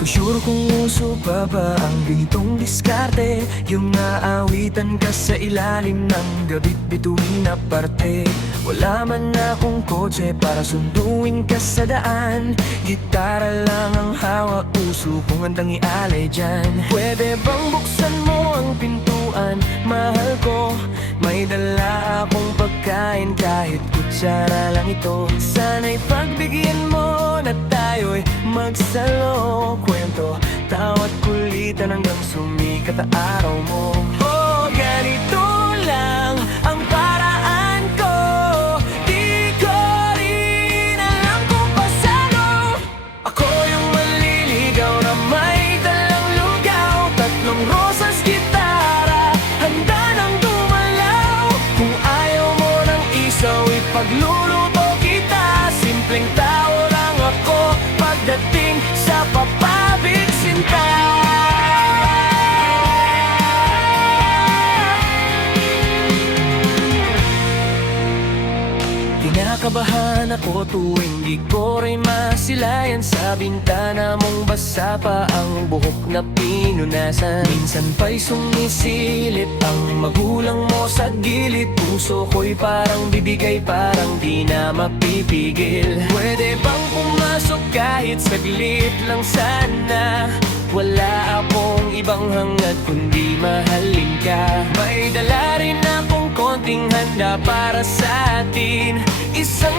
ko sure kung uso pa ba ang ganitong diskarte, yung aawitan ka sa ilalim ng gabit bituin na parte. Wala man akong kotse para sunduin ka sa daan, gitara lang ang hawak, puso kong handang ialay dyan. Pwede bang buksan mo ang pintuan, mahal ko? May dala akong pagkain kahit kutsara lang ito. Sana'y pagbigyan mo na tayo'y magsalo, kwento, tawa't kulitan hanggang sumikat ang araw mo. Oh, ganito lang ang paraan ko, di ko rin alam kung paano. Ako yung maliligaw na may dalang lugaw, tatlong rosas, gitara, handa nang dumalaw. Kung ayaw mo ng isaw, ipagluluto kita. Simpleng tao lang ako pagdating sa papabig sinta. Kinakabahan ako tuwing di ko rin masilayan, sa bintana mong basa pa ang buhok na pinunasan. Minsan pa'y sumisilip ang magulang mo sa gilid, puso ko'y parang bibigay, parang di na mapipigil. Pwede bang pumasok kahit saglit lang sana? Wala akong ibang hangad kundi mahalin ka. May dala rin akong konting handa para sa atin, isang